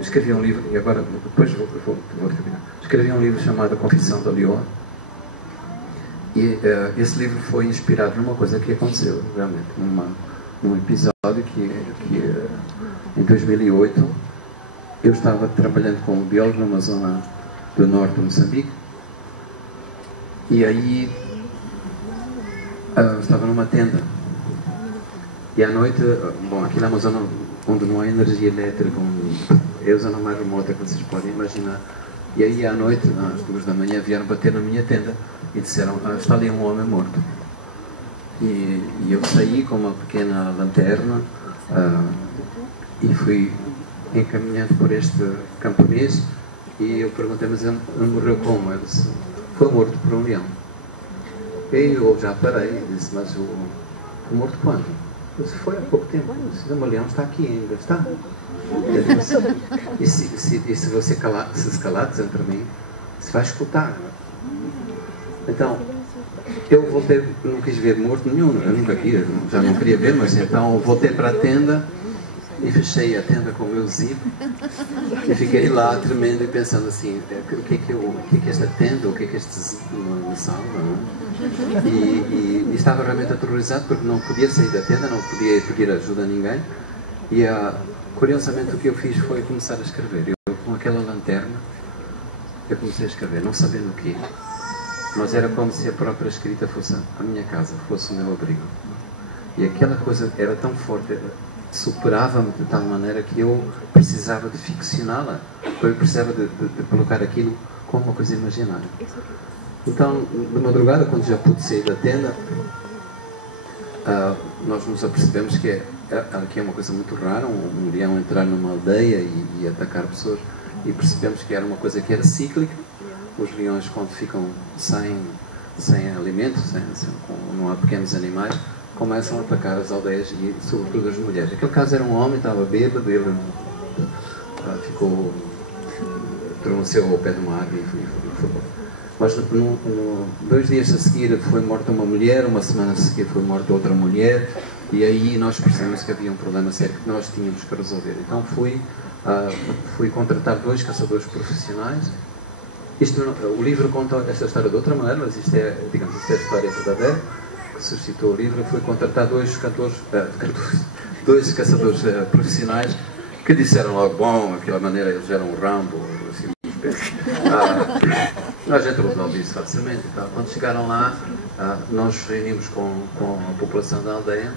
escrevi um livro, e agora depois vou terminar. Escrevi um livro chamado A Confissão da Leoa. E esse livro foi inspirado numa coisa que aconteceu, realmente, num episódio que em 2008 eu estava trabalhando como biólogo numa zona do norte de Moçambique, e aí estava numa tenda, e à noite, bom, aquilo é uma zona onde não há energia elétrica, é a zona mais remota que vocês podem imaginar, e aí à noite, às 2 da manhã, vieram bater na minha tenda e disseram, está ali um homem morto. E eu saí com uma pequena lanterna e fui encaminhando por este camponês, e eu perguntei, mas ele morreu como? Ele disse, foi morto por um leão. E eu já parei e disse, mas foi morto quando? Eu disse, foi há pouco tempo. Eu disse, o leão está aqui ainda, está? Eu disse, e se você se calar entre mim, se vai escutar. Então, eu voltei, não quis ver morto nenhum, eu nunca quis, já não queria ver, mas então voltei para a tenda e fechei a tenda com o meu zip e fiquei lá tremendo e pensando assim, o que é esta tenda, o que é este zip me salva, não? E estava realmente aterrorizado porque não podia sair da tenda, não podia pedir ajuda a ninguém, e curiosamente o que eu fiz foi começar a escrever. Eu, com aquela lanterna, eu comecei a escrever, não sabendo o quê. Mas era como se a própria escrita fosse a minha casa, fosse o meu abrigo. E aquela coisa era tão forte, superava-me de tal maneira que eu precisava de ficcioná-la. Eu precisava de colocar aquilo como uma coisa imaginária. Então, de madrugada, quando já pude sair da tenda, nós nos apercebemos que aqui é uma coisa muito rara, um leão entrar numa aldeia e atacar pessoas, e percebemos que era uma coisa que era cíclica. Os leões, quando ficam sem alimento, não há pequenos animais, começam a atacar as aldeias e sobretudo as mulheres. Aquele caso era um homem, estava bêbado, ele adormeceu ao pé de uma árvore e foi. Mas 2 dias a seguir foi morta uma mulher, uma semana a seguir foi morta outra mulher, e aí nós percebemos que havia um problema sério que nós tínhamos que resolver. Então fui contratar 2 caçadores profissionais. O livro conta esta história de outra maneira, mas isto é, digamos, isto é a história verdadeira que suscitou o livro. Fui contratar 2 caçadores profissionais que disseram logo, bom, aquela maneira eles eram um Rambo, assim, a gente resolve isso facilmente. Então, quando chegaram lá, nós nos reunimos com a população da aldeia,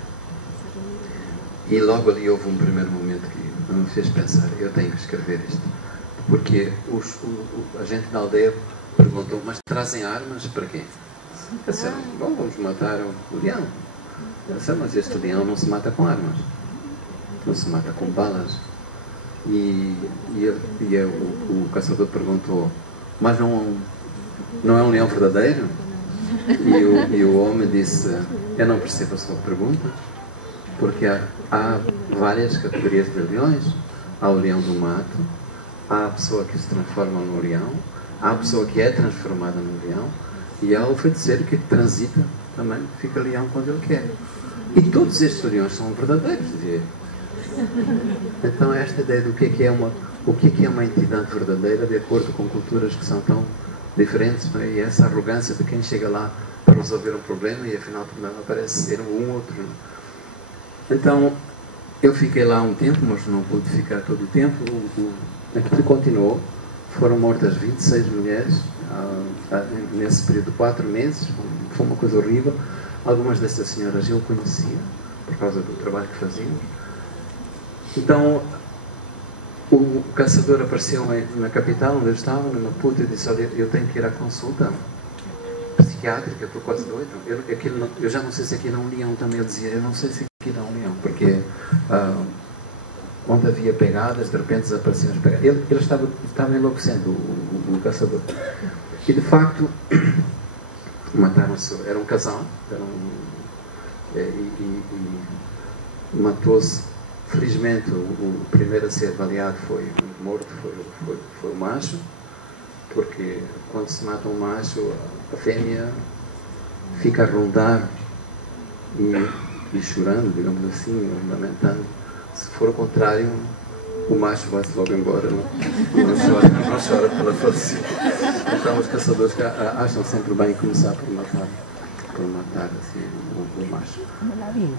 e logo ali houve um primeiro momento que me fez pensar, eu tenho que escrever isto. Porque a gente da aldeia perguntou, mas trazem armas para quê? Disseram, bom, vamos matar o leão. Disseram, mas este leão não se mata com armas, não se mata com balas. E o caçador perguntou, mas não é um leão verdadeiro? E o homem disse, eu não percebo a sua pergunta, porque há várias categorias de leões. Há o leão do mato, há a pessoa que se transforma no leão, há a pessoa que é transformada no leão, e há o feiticeiro que transita também, fica leão quando ele quer. E todos estes leões são verdadeiros, dizia ele. Então esta ideia do que é uma entidade verdadeira, de acordo com culturas que são tão diferentes, não é? E essa arrogância de quem chega lá para resolver um problema e afinal o problema parece ser um outro. Não é? Então eu fiquei lá um tempo, mas não pude ficar todo o tempo. Aquilo continuou, foram mortas 26 mulheres nesse período de 4 meses, foi uma coisa horrível. Algumas dessas senhoras eu conhecia, por causa do trabalho que fazíamos. Então, o caçador apareceu na capital, onde eu estava, no Maputo, e disse, olha, eu tenho que ir à consulta psiquiátrica, eu estou quase doido. Eu já não sei se aquilo é um leão também. Eu dizia, eu não sei se aquilo é um leão, porque onde havia pegadas, de repente desapareciam as pegadas. Ele estava enlouquecendo, o caçador. E de facto, mataram-se, era um casal, e matou-se. Felizmente, o primeiro a ser avaliado foi morto, foi o macho, porque quando se mata um macho, a fêmea fica a rondar e chorando, digamos assim, lamentando. Se for o contrário, o macho vai-se logo embora, não chora pela falecida. Então os caçadores acham sempre bem começar por matar assim, o macho. Bom,